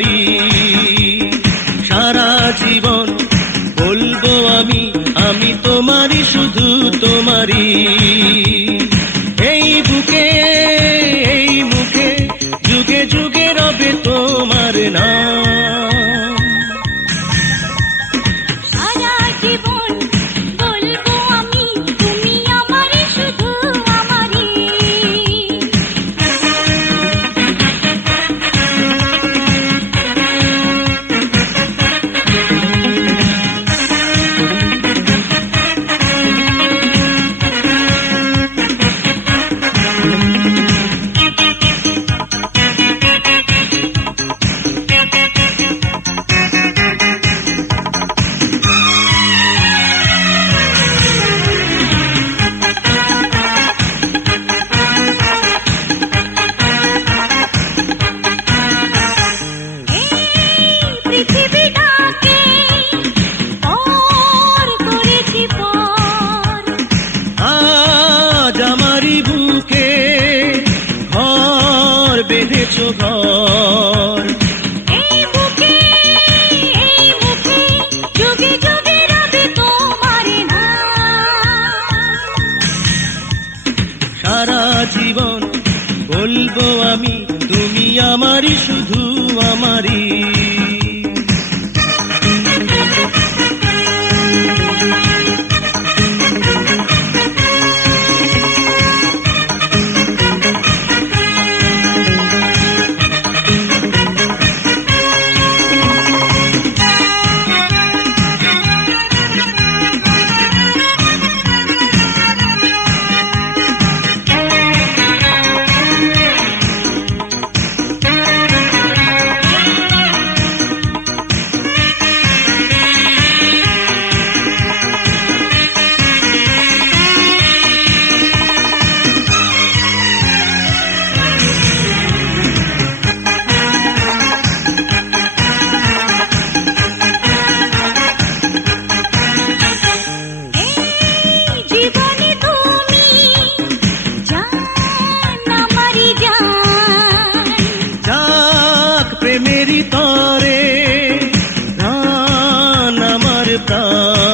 নারী সারা জীবন বলব আমি আমি তোমারই শুধু তোমারই। সারা জীবন বলব আমি তুমি আমারই শুধু আমারই। प्राण